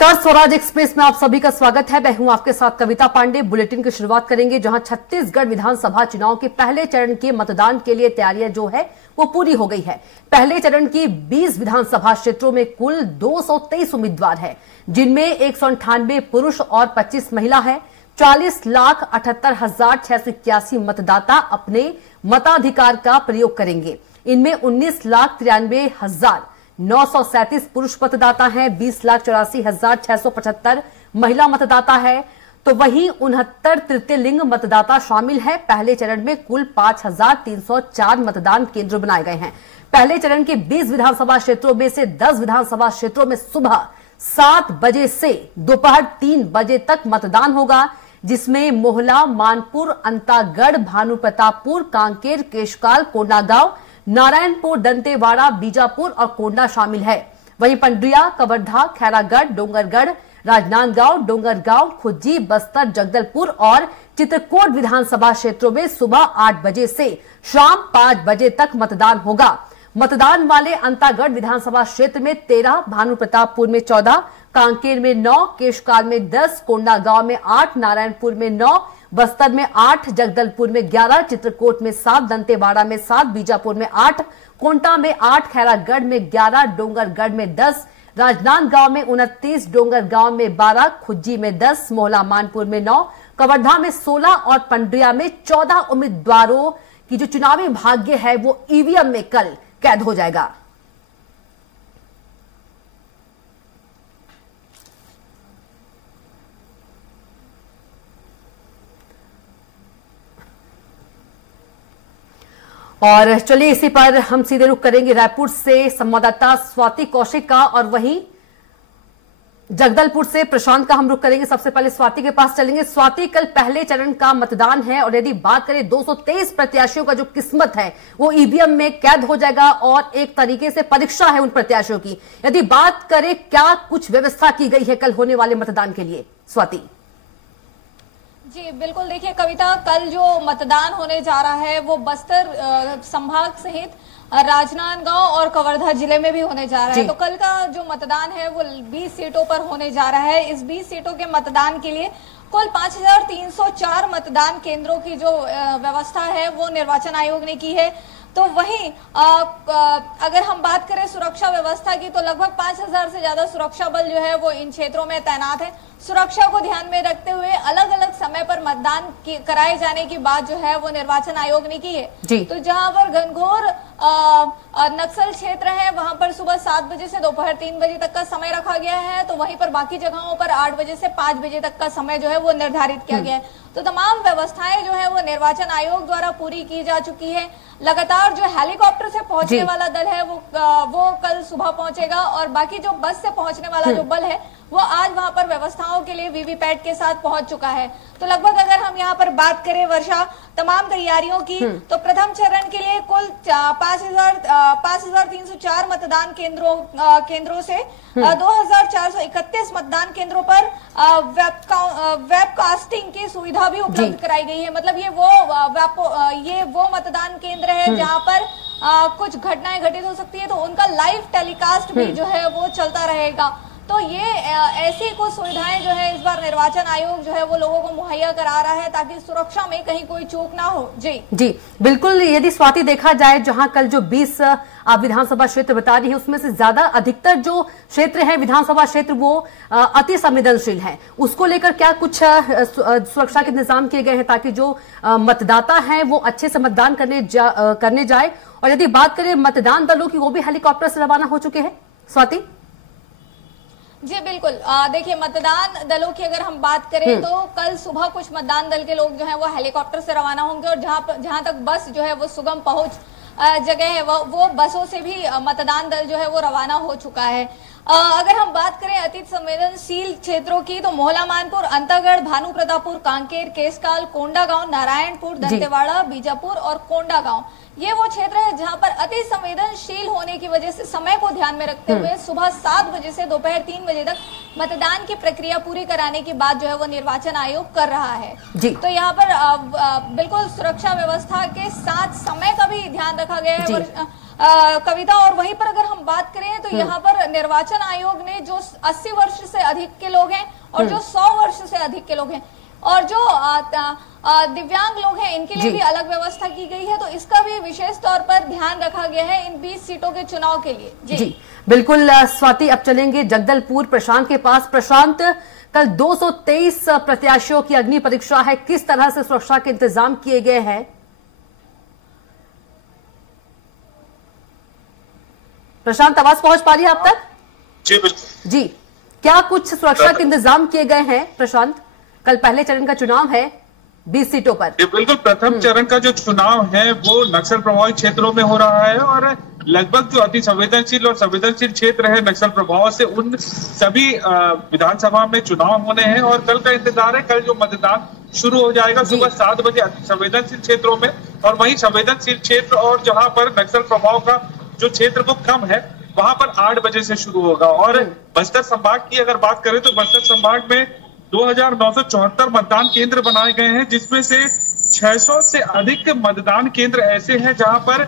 Swaraj express में आप सभी का स्वागत है। मैं हूं आपके साथ कविता पांडे। बुलेटिन की शुरुआत करेंगे जहां छत्तीसगढ़ विधानसभा चुनाव के पहले चरण के मतदान के लिए तैयारियां जो है वो पूरी हो गई है। पहले चरण की 20 विधानसभा क्षेत्रों में कुल 223 उम्मीदवार है, जिनमें 198 पुरुष और 25 महिला है। 40,78,681 मतदाता अपने मताधिकार का प्रयोग करेंगे। इनमें 19,93,937 पुरुष मतदाता हैं, 20,84,675 महिला मतदाता है। तो वहीं 69 तृतीय लिंग मतदाता शामिल है। पहले चरण में कुल 5,304 मतदान केंद्र बनाए गए हैं। पहले चरण के 20 विधानसभा क्षेत्रों में से 10 विधानसभा क्षेत्रों में सुबह 7 बजे से दोपहर 3 बजे तक मतदान होगा, जिसमें मोहला, मानपुर, अंतागढ़, भानुप्रतापपुर, कांकेर, केशकाल, कोंडागांव, नारायणपुर, दंतेवाड़ा, बीजापुर और कोंडा शामिल है। वहीं पंडरिया, कवर्धा, खैरागढ़, डोंगरगढ़, राजनांदगांव, डोंगरगांव, खुज्जी, बस्तर, जगदलपुर और चित्रकोट विधानसभा क्षेत्रों में सुबह 8 बजे से शाम 5 बजे तक मतदान होगा। मतदान वाले अंतागढ़ विधानसभा क्षेत्र में 13, भानुप्रतापपुर में 14, कांकेर में 9, केशकाल में 10, कोंडागांव में 8, नारायणपुर में 9, बस्तर में 8, जगदलपुर में 11, चित्रकोट में 7, दंतेवाड़ा में 7, बीजापुर में 8, कोंटा में 8, खैरागढ़ में 11, डोंगरगढ़ में 10, राजनांदगांव में 29, डोंगरगांव में 12, खुज्जी में 10, मोहला, मानपुर में 9, कवर्धा में 16 और पंडरिया में 14 उम्मीदवारों की जो चुनावी भाग्य है वो ईवीएम में कल कैद हो जाएगा। और चलिए इसी पर हम सीधे रुख करेंगे रायपुर से संवाददाता स्वाति कौशिक का, और वहीं जगदलपुर से प्रशांत का हम रुख करेंगे। सबसे पहले स्वाति के पास चलेंगे। स्वाति, कल पहले चरण का मतदान है और यदि बात करें 223 प्रत्याशियों का जो किस्मत है वो ईवीएम में कैद हो जाएगा और एक तरीके से परीक्षा है उन प्रत्याशियों की। यदि बात करें क्या कुछ व्यवस्था की गई है कल होने वाले मतदान के लिए, स्वाति? जी बिल्कुल, देखिए कविता, कल जो मतदान होने जा रहा है वो बस्तर संभाग सहित राजनांदगांव और कवर्धा जिले में भी होने जा रहा है। तो कल का जो मतदान है वो 20 सीटों पर होने जा रहा है। इस 20 सीटों के मतदान के लिए कुल 5,304 मतदान केंद्रों की जो व्यवस्था है वो निर्वाचन आयोग ने की है। तो वहीं अगर हम बात करें सुरक्षा व्यवस्था की तो लगभग 5,000 से ज्यादा सुरक्षा बल जो है वो इन क्षेत्रों में तैनात है। सुरक्षा को ध्यान में रखते हुए अलग अलग समय पर मतदान कराए जाने की बात जो है वो निर्वाचन आयोग ने की है। तो जहां पर घनघोर नक्सल क्षेत्र है वहां पर सुबह 7 बजे से दोपहर 3 बजे तक का समय रखा गया है। तो वहीं पर बाकी जगहों पर 8 बजे से 5 बजे तक का समय जो है वो निर्धारित किया गया है। तो तमाम व्यवस्थाएं जो है वो निर्वाचन आयोग द्वारा पूरी की जा चुकी है। लगातार जो हेलीकॉप्टर से पहुंचने वाला दल है वो कल सुबह पहुंचेगा और बाकी जो बस से पहुंचने वाला जो बल है वो आज वहां पर व्यवस्थाओं के लिए वीवीपैट के साथ पहुंच चुका है। तो लगभग अगर हम यहाँ पर बात करें वर्षा तमाम तैयारियों की तो प्रथम चरण के लिए कुल 5,304 मतदान केंद्रों से 2,431 मतदान केंद्रों पर वेबकास्टिंग की सुविधा भी उपलब्ध कराई गई है। मतलब ये वो मतदान केंद्र है जहाँ पर कुछ घटनाएं घटित हो सकती है तो उनका लाइव टेलीकास्ट भी जो है वो चलता रहेगा। तो ये ऐसी कुछ सुविधाएं जो है इस बार निर्वाचन आयोग जो है वो लोगों को मुहैया करा रहा है ताकि सुरक्षा में कहीं कोई चूक ना हो। जी बिल्कुल। यदि स्वाति देखा जाए जहां कल जो 20 आप विधानसभा क्षेत्र बता रही है उसमें से ज्यादा अधिकतर जो क्षेत्र है विधानसभा क्षेत्र वो अति संवेदनशील है, उसको लेकर क्या कुछ सुरक्षा के इंतजाम किए गए हैं ताकि जो मतदाता है वो अच्छे से मतदान करने जाए? और यदि बात करें मतदान दलों की वो भी हेलीकॉप्टर से रवाना हो चुके हैं, स्वाति? जी बिल्कुल, देखिए मतदान दलों की अगर हम बात करें तो कल सुबह कुछ मतदान दल के लोग जो है वो हेलीकॉप्टर से रवाना होंगे और जहां तक बस जो है वो सुगम पहुंच जगह है वो बसों से भी मतदान दल जो है वो रवाना हो चुका है। अगर हम बात करें अति संवेदनशील क्षेत्रों की तो मोहला, मानपुर, अंतागढ़, भानुप्रतापपुर, कांकेर, केशकाल, कोंडागांव, नारायणपुर, दंतेवाड़ा, बीजापुर और कोंडागांव ये वो क्षेत्र है जहां पर अति संवेदनशील होने की वजह से समय को ध्यान में रखते हुए सुबह 7 बजे से दोपहर 3 बजे तक मतदान की प्रक्रिया पूरी कराने की बात जो है वो निर्वाचन आयोग कर रहा है। तो यहाँ पर बिल्कुल सुरक्षा व्यवस्था के साथ समय का भी ध्यान रखा गया है। कविता, और वहीं पर अगर हम बात करें तो यहाँ पर निर्वाचन आयोग ने जो 80 वर्ष से अधिक के लोग हैं और जो 100 वर्ष से अधिक के लोग हैं और जो दिव्यांग लोग हैं, इनके लिए भी अलग व्यवस्था की गई है। तो इसका भी विशेष तौर पर ध्यान रखा गया है इन 20 सीटों के चुनाव के लिए। जी बिल्कुल स्वाति, अब चलेंगे जगदलपुर प्रशांत के पास। प्रशांत, कल 223 प्रत्याशियों की अग्नि परीक्षा है, किस तरह से सुरक्षा के इंतजाम किए गए हैं? प्रशांत, आवाज पहुंच पा रही है आप तक? जी बिल्कुल। जी, क्या कुछ सुरक्षा के इंतजाम किए गए हैं प्रशांत? कल पहले चरण का चुनाव है 20 सीटों पर। बिल्कुल, प्रथम चरण का जो चुनाव है वो नक्सल प्रभावित क्षेत्रों में हो रहा है और लगभग जो अति संवेदनशील और संवेदनशील क्षेत्र है नक्सल प्रभाव से, उन सभी विधानसभा में चुनाव होने हैं और कल का इंतजार है। कल जो मतदान शुरू हो जाएगा सुबह 7 बजे अति संवेदनशील क्षेत्रों में, और वहीं संवेदनशील क्षेत्र और जहां पर नक्सल प्रभाव का जो क्षेत्र वो कम है वहां पर 8 बजे से शुरू होगा। और बस्तर संभाग की अगर बात करें तो बस्तर संभाग में 2974 मतदान केंद्र बनाए गए हैं, जिसमें से 600 से अधिक मतदान केंद्र ऐसे हैं जहां पर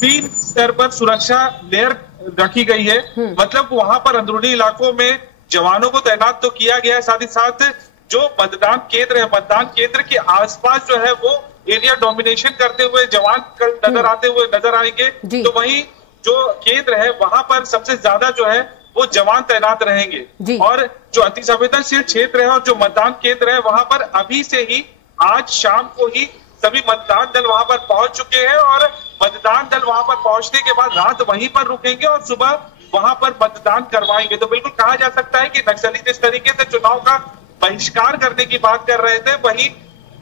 3 स्तर पर सुरक्षा लेयर रखी गई है। मतलब वहां पर अंदरूनी इलाकों में जवानों को तैनात तो किया गया है, साथ ही साथ जो मतदान केंद्र है, मतदान केंद्र के आसपास जो है वो एरिया डोमिनेशन करते हुए जवान नजर आते हुए नजर आएंगे। तो वहीं जो केंद्र है वहां पर सबसे ज्यादा जो है वो जवान तैनात रहेंगे। और जो अति संवेदनशील क्षेत्र है और जो मतदान केंद्र है वहां पर अभी से ही आज शाम को ही सभी मतदान दल वहां पर पहुंच चुके हैं और मतदान दल वहां पर पहुंचने के बाद रात वहीं पर रुकेंगे और सुबह वहां पर मतदान करवाएंगे। तो बिल्कुल कहा जा सकता है कि नक्सली जिस तरीके से चुनाव का बहिष्कार करने की बात कर रहे थे, वही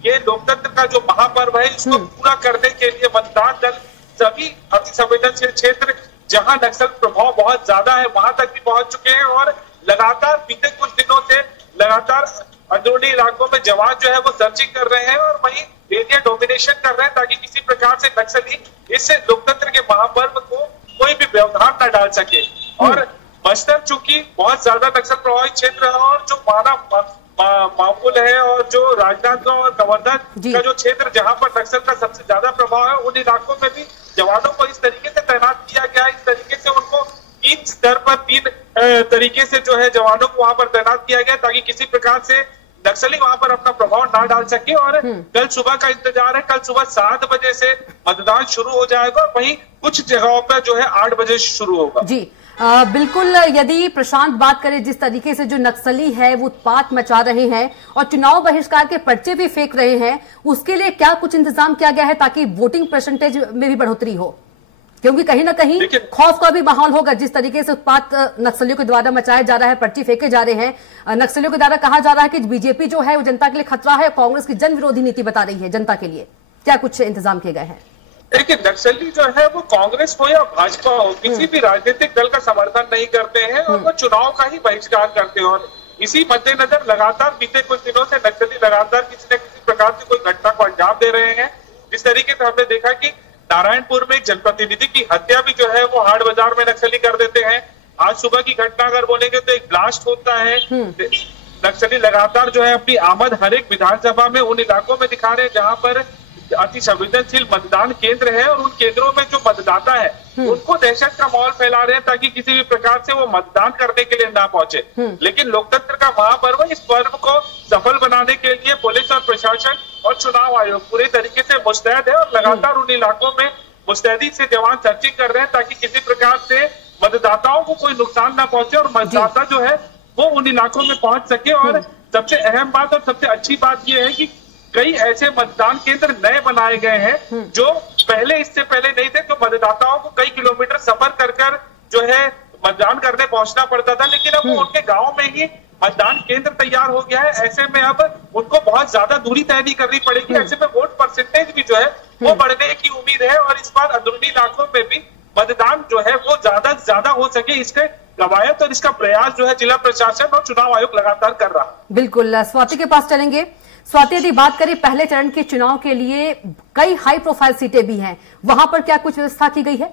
ये लोकतंत्र का जो महापर्व है इसको पूरा करने के लिए मतदान दल सभी अति संवेदनशील क्षेत्र जहां नक्सल प्रभाव बहुत ज्यादा है वहां तक भी पहुंच चुके हैं और लगातार बीते कुछ दिनों से लगातार अंदरूनी इलाकों में जवान जो है वो सर्चिंग कर रहे हैं और वहीं एरिया डोमिनेशन कर रहे हैं ताकि किसी प्रकार से नक्सली इस लोकतंत्र के महापर्व को कोई भी व्यवधान न डाल सके। और बस्तर चूंकि बहुत ज्यादा नक्सल प्रभावित क्षेत्र है और जो मामूल है और जो राजनांदगांव और कवर्धा का जो क्षेत्र जहां पर नक्सल का सबसे ज्यादा प्रभाव है, उन इलाकों में भी जवानों को इस तरीके से तैनात किया गया है, इस तरीके से उनको 3 स्तर पर 3 तरीके से जो है जवानों को वहां पर तैनात किया गया ताकि किसी प्रकार से नक्सली वहां पर अपना प्रभाव ना डाल सके। और कल सुबह का इंतजार है, कल सुबह 7 बजे से मतदान शुरू हो जाएगा और वहीं कुछ जगहों पर जो है 8 बजे शुरू होगा। जी बिल्कुल, यदि प्रशांत बात करें जिस तरीके से जो नक्सली है वो उत्पात मचा रहे हैं और चुनाव बहिष्कार के पर्चे भी फेंक रहे हैं, उसके लिए क्या कुछ इंतजाम किया गया है ताकि वोटिंग परसेंटेज में भी बढ़ोतरी हो? क्योंकि कहीं ना कहीं खौफ का भी माहौल होगा जिस तरीके से उत्पात नक्सलियों के द्वारा मचाया जा रहा है, पर्चे फेंके जा रहे हैं। नक्सलियों के द्वारा कहा जा रहा है कि बीजेपी जो है वो जनता के लिए खतरा है, कांग्रेस की जन विरोधी नीति बता रही है जनता के लिए। क्या कुछ इंतजाम किए गए हैं? देखिए, नक्सली जो है वो कांग्रेस हो या भाजपा हो किसी भी राजनीतिक दल का समर्थन नहीं करते हैं और वो चुनाव का ही बहिष्कार करते हैं। और इसी मद्देनजर लगातार बीते कुछ दिनों से नक्सली लगातार किसी न किसी प्रकार की कोई घटना को अंजाम दे रहे हैं। जिस तरीके से हमने देखा कि नारायणपुर में एक जनप्रतिनिधि की हत्या भी जो है वो हाट बाजार में नक्सली कर देते हैं। आज सुबह की घटना अगर बोलेंगे तो एक ब्लास्ट होता है। नक्सली लगातार जो है अपनी आमद हर एक विधानसभा में उन इलाकों में दिखा रहे हैं जहां पर अति संवेदनशील मतदान केंद्र है और उन केंद्रों में जो मतदाता है उनको दहशत का माहौल फैला रहे हैं ताकि किसी भी प्रकार से वो मतदान करने के लिए ना पहुंचे। लेकिन लोकतंत्र का महापर्व, इस पर्व को सफल बनाने के लिए पुलिस और प्रशासन और चुनाव आयोग पूरे तरीके से मुस्तैद है और लगातार उन इलाकों में मुस्तैदी से जवान सर्चिंग कर रहे हैं ताकि किसी प्रकार से मतदाताओं को कोई नुकसान ना पहुंचे और मतदाता जो है वो उन इलाकों में पहुंच सके। और सबसे अहम बात और सबसे अच्छी बात यह है कि कई ऐसे मतदान केंद्र नए बनाए गए हैं जो पहले इससे पहले नहीं थे, तो मतदाताओं को कई किलोमीटर सफर कर जो है मतदान करने पहुंचना पड़ता था, लेकिन अब वो उनके गांव में ही मतदान केंद्र तैयार हो गया है। ऐसे में अब उनको बहुत ज्यादा दूरी तय नहीं करनी पड़ेगी। ऐसे में वोट परसेंटेज भी जो है वो बढ़ने की उम्मीद है और इस बार अंदरूनी इलाकों में भी मतदान जो है वो ज्यादा से ज्यादा हो सके, इसके कवायद और इसका प्रयास जो है जिला प्रशासन और चुनाव आयोग लगातार कर रहा है। बिल्कुल, स्वाति के पास चलेंगे। स्वाति, यदि बात करें पहले चरण के चुनाव के लिए कई हाई प्रोफाइल सीटें भी हैं, वहां पर क्या कुछ व्यवस्था की गई है?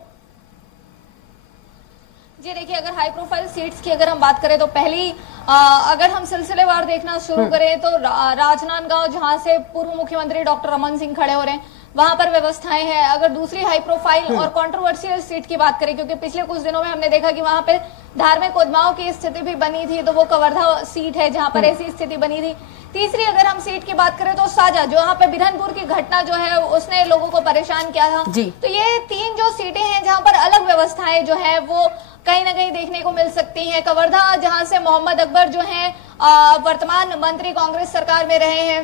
जी देखिए, अगर हाई प्रोफाइल सीट्स की अगर हम बात करें तो पहली अगर हम सिलसिलेवार देखना शुरू करें तो राजनांदगांव, जहां से पूर्व मुख्यमंत्री डॉक्टर रमन सिंह खड़े हो रहे हैं, वहां पर व्यवस्थाएं हैं। अगर दूसरी हाई प्रोफाइल और कंट्रोवर्शियल सीट की बात करें, क्योंकि पिछले कुछ दिनों में हमने देखा कि वहां पे धार्मिक उद्यमाओं की स्थिति भी बनी थी, तो वो कवर्धा सीट है जहां पर ऐसी स्थिति बनी थी। तीसरी अगर हम सीट की बात करें तो साजा, जो यहाँ पे बिरहनपुर की घटना जो है उसने लोगों को परेशान किया था। तो ये 3 जो सीटें हैं जहां पर अलग व्यवस्थाएं जो है वो कहीं ना कहीं देखने को मिल सकती हैं। कवर्धा जहां से मोहम्मद अकबर जो हैं वर्तमान मंत्री कांग्रेस सरकार में रहे हैं,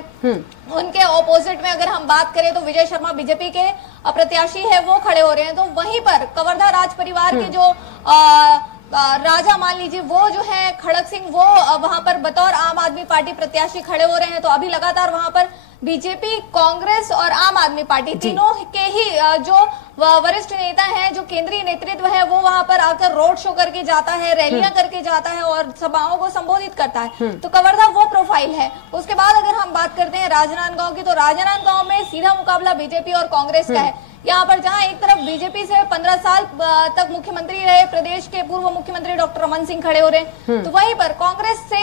उनके ऑपोजिट में अगर हम बात करें तो विजय शर्मा बीजेपी के प्रत्याशी है वो खड़े हो रहे हैं। तो वहीं पर कवर्धा राज परिवार के जो राजा मान लीजिए वो जो है खड़क सिंह, वो वहां पर बतौर आम आदमी पार्टी प्रत्याशी खड़े हो रहे हैं। तो अभी लगातार वहां पर बीजेपी, कांग्रेस और आम आदमी पार्टी तीनों के ही जो वरिष्ठ नेता हैं, जो केंद्रीय नेतृत्व है, वो वहां पर आकर रोड शो करके जाता है, रैलियां करके जाता है और सभाओं को संबोधित करता है। तो कवर्धा वो प्रोफाइल है। उसके बाद अगर हम बात करते हैं राजनांदगांव की, तो राजनांदगांव में सीधा मुकाबला बीजेपी और कांग्रेस का है। यहाँ पर जहां एक तरफ बीजेपी से 15 साल तक मुख्यमंत्री रहे प्रदेश के पूर्व मुख्यमंत्री डॉक्टर रमन सिंह खड़े हो रहे हैं, तो वहीं पर कांग्रेस से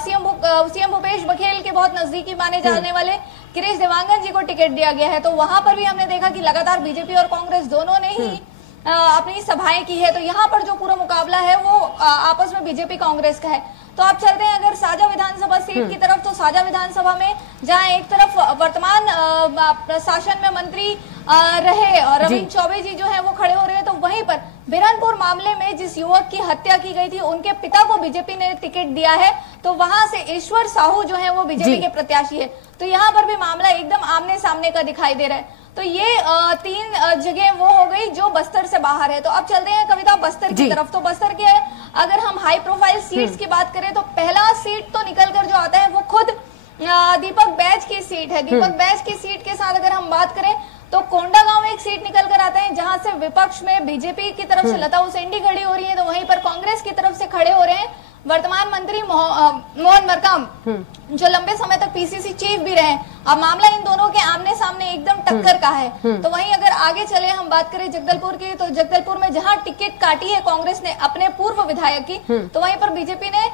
सीएम भूपेश बघेल के बहुत नजदीकी माने जाने वाले गिरीश देवांगन जी को टिकट दिया गया है। तो वहां पर भी हमने देखा कि लगातार बीजेपी और कांग्रेस दोनों ने ही अपनी सभाएं की है। तो यहाँ पर जो पूरा मुकाबला है वो आपस में बीजेपी कांग्रेस का है। तो आप चलते हैं अगर साजा विधानसभा सीट की तरफ, तो साजा विधानसभा में जहां एक तरफ वर्तमान प्रशासन में मंत्री रहे और रविंद्र चौबे जी जो है वो खड़े हो रहे हैं, तो वहीं पर बिरहनपुर मामले में जिस युवक की हत्या की गई थी उनके पिता को बीजेपी ने टिकट दिया है। तो वहां से ईश्वर साहू जो है वो बीजेपी के प्रत्याशी है। तो यहाँ पर भी मामला एकदम आमने सामने का दिखाई दे रहा है। तो ये 3 जगह वो हो गई जो बस्तर से बाहर है। तो अब चलते हैं कविता बस्तर की तरफ। तो बस्तर के अगर हम हाई प्रोफाइल सीट्स की बात करें तो पहला सीट तो निकल कर जो आता है वो खुद दीपक बैज की सीट है। दीपक बैज की सीट के साथ अगर हम बात करें तो कोंडागांव एक सीट निकल कर आता है जहां से विपक्ष में बीजेपी की तरफ से लता हुसैनी खड़ी हो रही है, तो वहीं पर कांग्रेस की तरफ से खड़े हो रहे हैं वर्तमान मंत्री मोहन मरकाम, जो लंबे समय तक पीसीसी चीफ भी रहे। अब मामला इन दोनों के आमने सामने एकदम टक्कर का है। तो वहीं अगर आगे चले हम बात करें जगदलपुर की, तो जगदलपुर में जहां टिकट काटी है कांग्रेस ने अपने पूर्व विधायक की, तो वहीं पर बीजेपी ने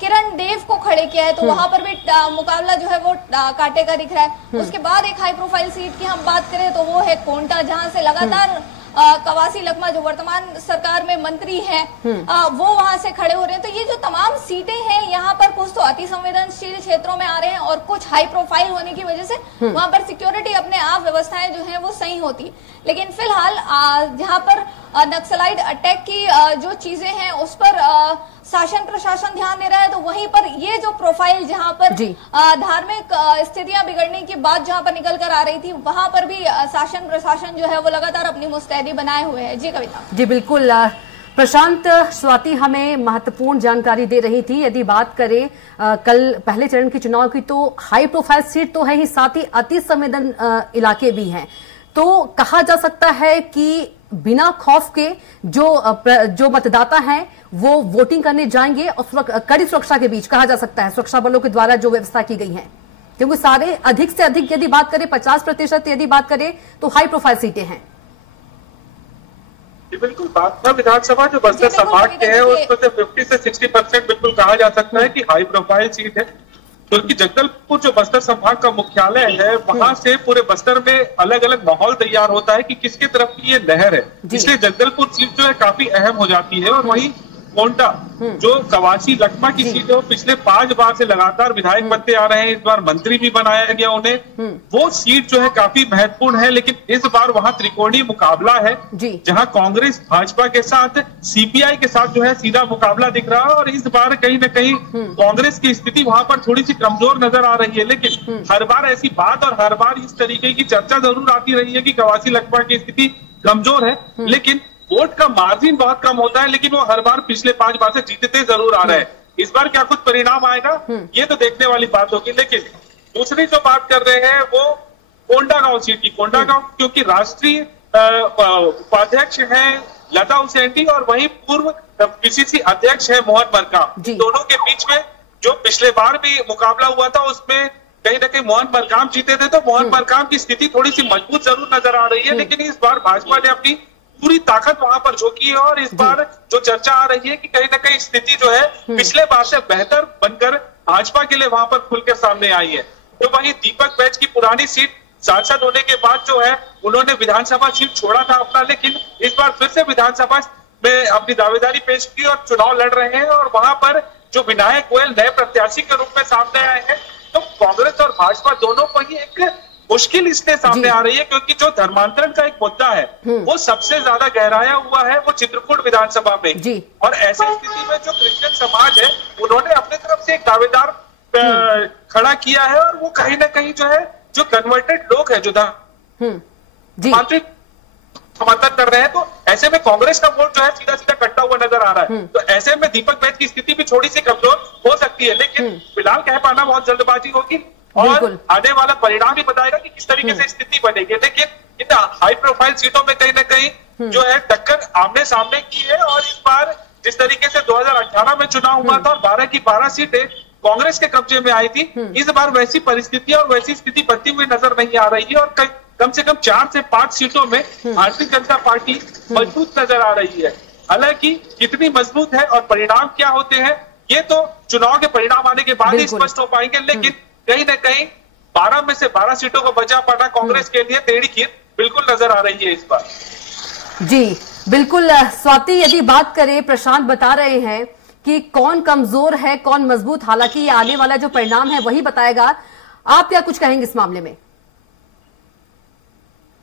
किरण देव को खड़े किया है। तो वहां पर भी मुकाबला जो है वो कांटे का दिख रहा है। उसके बाद एक हाई प्रोफाइल सीट की हम बात करें तो वो है कोंटा, जहां से लगातार कवासी लखमा जो वर्तमान सरकार में मंत्री हैं वो वहां से खड़े हो रहे हैं। तो ये जो तमाम सीटें हैं यहाँ पर कुछ तो अति संवेदनशील क्षेत्रों में आ रहे हैं और कुछ हाई प्रोफाइल होने की वजह से वहां पर सिक्योरिटी अपने आप व्यवस्थाएं जो हैं वो सही होती। लेकिन फिलहाल जहाँ पर नक्सलाइट अटैक की जो चीजें हैं उस पर शासन प्रशासन ध्यान दे रहा है, तो वहीं पर ये जो प्रोफाइल जहां पर धार्मिक स्थितियां बिगड़ने की बात जहां पर निकल कर आ रही थी, वहां पर भी शासन प्रशासन जो है वो लगातार अपनी मुस्तैदी बनाए हुए है। जी कविता। जी बिल्कुल प्रशांत, स्वाति हमें महत्वपूर्ण जानकारी दे रही थी। यदि बात करें कल पहले चरण के चुनाव की, तो हाई प्रोफाइल सीट तो है ही, साथ ही अति संवेदन इलाके भी हैं। तो कहा जा सकता है कि बिना खौफ के जो मतदाता हैं वो वोटिंग करने जाएंगे और कड़ी सुरक्षा के बीच, कहा जा सकता है सुरक्षा बलों के द्वारा जो व्यवस्था की गई है, क्योंकि सारे अधिक से अधिक यदि बात करें 50% यदि बात करें तो हाई प्रोफाइल सीटें हैं। बिल्कुल, बागपत विधानसभा जो बस्तर संभाग के है उसमें से 50 से 60% बिल्कुल कहा जा सकता है कि हाई प्रोफाइल सीट है, क्योंकि जगदलपुर जो बस्तर संभाग का मुख्यालय है वहां से पूरे बस्तर में अलग अलग माहौल तैयार होता है कि किसके तरफ की ये लहर है, इसलिए जगदलपुर सीट जो है काफी अहम हो जाती है। और वहीं कोंटा जो कवासी लखमा की सीट है वो पिछले 5 बार से लगातार विधायक बनते आ रहे हैं, इस बार मंत्री भी बनाया गया उन्हें, वो सीट जो है काफी महत्वपूर्ण है। लेकिन इस बार वहां त्रिकोणीय मुकाबला है जहां कांग्रेस भाजपा के साथ सीपीआई के साथ जो है सीधा मुकाबला दिख रहा है। और इस बार कहीं न कहीं कांग्रेस की स्थिति वहां पर थोड़ी सी कमजोर नजर आ रही है, लेकिन हर बार ऐसी बात और हर बार इस तरीके की चर्चा जरूर आती रही है कि कवासी लखमा की स्थिति कमजोर है, लेकिन वोट का मार्जिन बहुत कम होता है, लेकिन वो हर बार पिछले 5 बार से जीतते जरूर आ रहे हैं। इस बार क्या कुछ परिणाम आएगा ये तो देखने वाली बात होगी। लेकिन दूसरी जो बात कर रहे हैं वो कोंडागांव सीट की। कोंडागांव क्योंकि राष्ट्रीय उपाध्यक्ष है लता हुसैनी और वहीं पूर्व पीसीसी अध्यक्ष है मोहन मरकाम, दोनों के बीच में जो पिछले बार भी मुकाबला हुआ था उसमें कहीं ना कहीं मोहन मरकाम जीते थे, तो मोहन मरकाम की स्थिति थोड़ी सी मजबूत जरूर नजर आ रही है। लेकिन इस बार भाजपा ने अपनी पूरी ताकत वहां पर झोंकी है और इस बार जो चर्चा आ रही है कि कहीं ना कहीं स्थिति जो है पिछले बार से बेहतर बनकर भाजपा के लिए वहां पर खुलकर सामने आई है। तो वहीं दीपक बैज की पुरानी सीट सांसद होने के बाद जो है उन्होंने विधानसभा सीट छोड़ा था अपना, लेकिन इस बार फिर से विधानसभा में अपनी दावेदारी पेश की और चुनाव लड़ रहे हैं। और वहां पर जो विनायक गोयल नए प्रत्याशी के रूप में सामने आए हैं, तो कांग्रेस और भाजपा दोनों को ही एक मुश्किल इसलिए सामने आ रही है, क्योंकि जो धर्मांतरण का एक मुद्दा है वो सबसे ज्यादा गहराया हुआ है वो चित्रकूट विधानसभा में। और ऐसी स्थिति में जो क्रिश्चियन समाज है उन्होंने अपनी तरफ से एक दावेदार खड़ा किया है, और वो कहीं ना कहीं जो है जो कन्वर्टेड लोग हैं जो धर्मांतरित समर्थन कर रहे हैं, तो ऐसे में कांग्रेस का वोट जो है सीधा सीधा कटता हुआ नजर आ रहा है। तो ऐसे में दीपक बैज की स्थिति भी थोड़ी सी कमजोर हो सकती है, लेकिन फिलहाल कह पाना बहुत जल्दबाजी होगी और आने वाला परिणाम ही बताएगा कि किस तरीके से स्थिति बनेगी। लेकिन इन हाई प्रोफाइल सीटों में कहीं ना कहीं जो है टक्कर आमने सामने की है। और इस बार जिस तरीके से 2018 में चुनाव हुआ था और 12 की 12 सीटें कांग्रेस के कब्जे में आई थी, इस बार वैसी परिस्थिति और वैसी स्थिति बनती हुई नजर नहीं आ रही है। और कम से कम 4 से 5 सीटों में भारतीय जनता पार्टी मजबूत नजर आ रही है। हालांकि कितनी मजबूत है और परिणाम क्या होते हैं ये तो चुनाव के परिणाम आने के बाद ही स्पष्ट हो पाएंगे। लेकिन कहीं ना कहीं 12 में से 12 सीटों को बचा पाना कांग्रेस के लिए टेढ़ी खीर बिल्कुल नजर आ रही है इस बार। जी बिल्कुल स्वाति, यदि बात करें, प्रशांत बता रहे हैं कि कौन कमजोर है कौन मजबूत, हालांकि ये आने वाला जो परिणाम है वही बताएगा। आप क्या कुछ कहेंगे इस मामले में?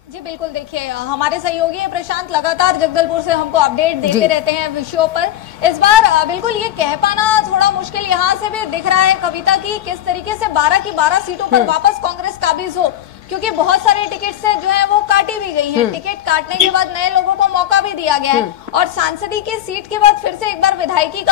जी बिल्कुल, देखिए हमारे सहयोगी प्रशांत लगातार जगदलपुर से हमको अपडेट देते रहते हैं विषयों पर। इस बार बिल्कुल ये कह पाना थोड़ा मुश्किल यहाँ से भी दिख रहा है कविता की किस तरीके से 12 की 12 सीटों पर वापस कांग्रेस काबिज हो, क्योंकि बहुत सारे टिकट से जो है वो काटी भी गई है। टिकट काटने के बाद नए लोगों को मौका भी दिया गया है और सांसदी की सीट के बाद फिर से एक बार विधायकी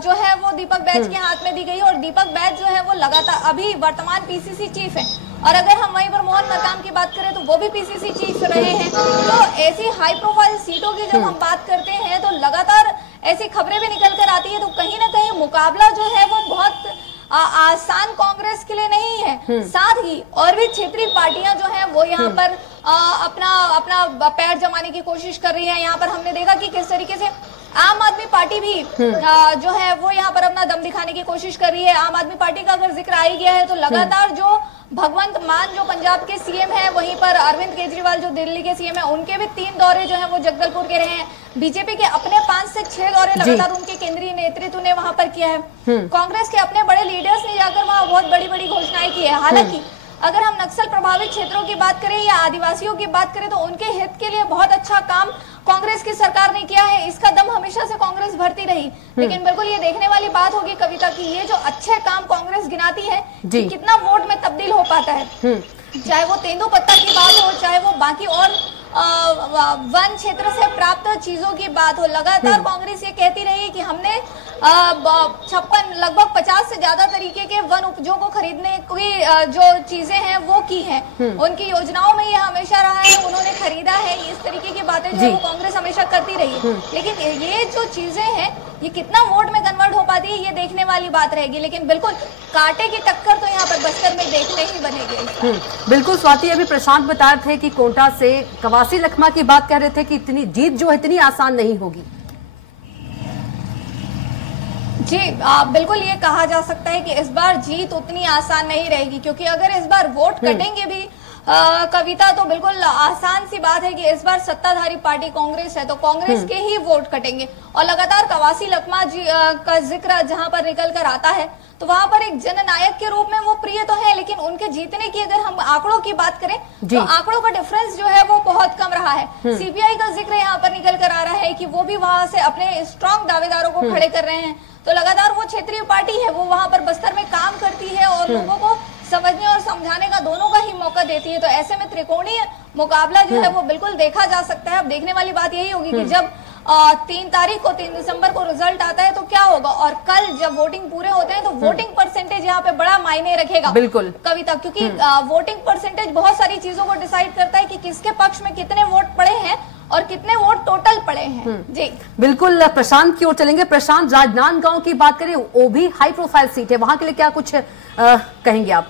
जो है वो दीपक बैज के हाथ में दी गई। और दीपक बैज जो है वो लगातार अभी वर्तमान पीसीसी चीफ है, और अगर हम वहीं पर मोहन मरकाम की बात करें तो वो भी पीसीसी चीफ रहे हैं। तो ऐसी हाई प्रोफाइल सीटों की जब हम बात करते हैं तो लगातार ऐसी खबरें भी निकल कर आती है, तो कहीं ना कहीं मुकाबला जो है वो बहुत आसान कांग्रेस के लिए नहीं है। साथ ही और भी क्षेत्रीय पार्टियां जो हैं वो यहाँ पर अपना पैर जमाने की कोशिश कर रही है। यहाँ पर हमने देखा कि किस तरीके से आम आदमी पार्टी भी जो है वो यहाँ पर अपना दम दिखाने की कोशिश कर रही है। आम आदमी पार्टी का अगर जिक्र आ ही गया है तो लगातार जो भगवंत मान जो पंजाब के सीएम है, वहीं पर अरविंद केजरीवाल जो दिल्ली के सीएम है, उनके भी 3 दौरे जो है वो जगदलपुर के रहे हैं। बीजेपी के अपने 5 से 6 दौरे लगातार उनके केंद्रीय नेतृत्व ने वहां पर किया है। कांग्रेस के अपने बड़े लीडर्स ने जाकर वहां बहुत बड़ी बड़ी घोषणाएं की है। हालांकि अगर हम नक्सल प्रभावित क्षेत्रों की बात करें या आदिवासियों की बात करें तो उनके हित के लिए बहुत अच्छा काम कांग्रेस की सरकार ने किया है। इसका दम हमेशा से कांग्रेस भरती रही, लेकिन बिल्कुल ये देखने वाली बात होगी कविता की ये जो अच्छे काम कांग्रेस गिनाती है कि कितना वोट में तब्दील हो पाता है। चाहे वो तेंदुपत्ता की बात हो, चाहे वो बाकी और वन क्षेत्र से प्राप्त चीजों की बात हो, लगातार कांग्रेस ये कहती रही कि हमने 56 लगभग 50 से ज्यादा तरीके के वन उपजों को खरीदने की जो चीजें हैं वो की हैं। उनकी योजनाओं में ये हमेशा रहा है, उन्होंने खरीदा है, इस तरीके की बातें जो वो कांग्रेस हमेशा करती रही है। लेकिन ये जो चीजें हैं ये कितना वोट में कन्वर्ट हो पाती है ये देखने वाली बात रहेगी। लेकिन बिल्कुल कांटे की टक्कर तो यहाँ पर बस्तर में देखने ही बनेगी। बिल्कुल स्वाति, अभी प्रशांत बता रहे थे कि कोंटा से कवासी लखमा की बात कह रहे थे कि इतनी जीत जो है इतनी आसान नहीं होगी। जी बिल्कुल ये कहा जा सकता है कि इस बार जीत उतनी आसान नहीं रहेगी, क्योंकि अगर इस बार वोट कटेंगे भी कविता तो बिल्कुल आसान सी बात है कि इस बार सत्ताधारी पार्टी कांग्रेस है तो कांग्रेस के ही वोट कटेंगे। और लगातार कवासी लखमा जी का जिक्र जहां पर निकल कर आता है तो वहां पर एक जननायक के रूप में वो प्रिय तो है, लेकिन उनके जीतने की अगर हम आंकड़ों की बात करें तो आंकड़ों का डिफरेंस जो है वो बहुत कम रहा है। सीपीआई का जिक्र यहाँ पर निकल कर आ रहा है कि वो भी वहां से अपने स्ट्रॉन्ग दावेदारों को खड़े कर रहे हैं। तो लगातार वो क्षेत्रीय पार्टी है वो वहां पर बस्तर में काम करती है और लोगों को समझने और समझाने का दोनों का ही मौका देती है। तो ऐसे में त्रिकोणीय मुकाबला जो है वो बिल्कुल देखा जा सकता है। अब देखने वाली बात यही होगी कि जब 3 तारीख को 3 दिसंबर को रिजल्ट आता है तो क्या होगा, और कल जब वोटिंग पूरे होते हैं तो वोटिंग परसेंटेज यहाँ पे बड़ा मायने रखेगा बिल्कुल कविता, क्योंकि वोटिंग परसेंटेज बहुत सारी चीजों को डिसाइड करता है कि किसके पक्ष में कितने वोट पड़े हैं और कितने वोट टोटल पड़े हैं। जी बिल्कुल, प्रशांत की ओर चलेंगे। प्रशांत, राजनांदगांव की बात करें, वो भी हाई प्रोफाइल सीट है, वहां के लिए क्या कुछ कहेंगे आप?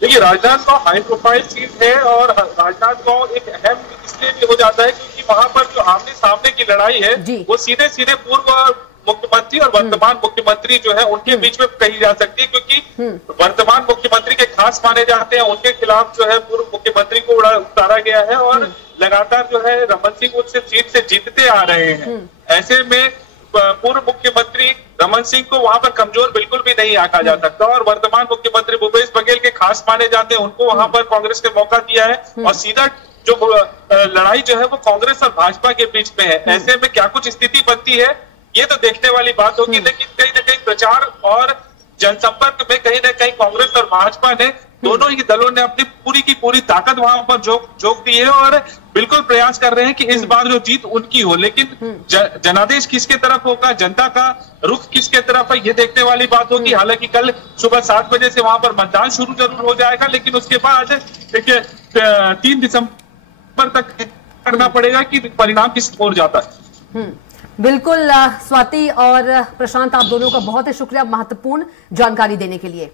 देखिए राजनांदगांव हाई प्रोफाइल सीट है और राजनांदगांव एक अहम इसलिए भी हो जाता है क्योंकि वहां पर जो आमने सामने की लड़ाई है वो सीधे सीधे पूर्व मुख्यमंत्री और वर्तमान मुख्यमंत्री जो है उनके बीच में कही जा सकती है, क्योंकि वर्तमान मुख्यमंत्री के खास माने जाते हैं, उनके खिलाफ जो है पूर्व मुख्यमंत्री को उतारा गया है और लगातार जो है रमन सिंह उनसे सीट से जीतते आ रहे हैं। ऐसे में पूर्व मुख्यमंत्री रमन सिंह को वहां पर कमजोर बिल्कुल भी नहीं आंका जा सकता और वर्तमान मुख्यमंत्री भूपेश बघेल के खास माने जाते हैं, उनको वहां पर कांग्रेस ने मौका दिया है और सीधा जो लड़ाई जो है वो कांग्रेस और भाजपा के बीच में है। ऐसे में क्या कुछ स्थिति बनती है ये तो देखने वाली बात होगी, लेकिन कहीं ना कहीं प्रचार और जनसंपर्क में कहीं ना कहीं कांग्रेस और भाजपा ने दोनों ही दलों ने अपनी पूरी की पूरी ताकत वहां पर झोंक दी है और बिल्कुल प्रयास कर रहे हैं कि इस बार जो जीत उनकी हो, लेकिन जनादेश किसके तरफ होगा, जनता का रुख किसके तरफ है, ये देखने वाली बात होगी। हालांकि कल सुबह 7 बजे से वहां पर मतदान शुरू जरूर हो जाएगा, लेकिन उसके बाद देखिए 3 दिसंबर तक करना पड़ेगा कि परिणाम किस ओर जाता है। बिल्कुल स्वाति और प्रशांत, आप दोनों का बहुत ही शुक्रिया महत्वपूर्ण जानकारी देने के लिए।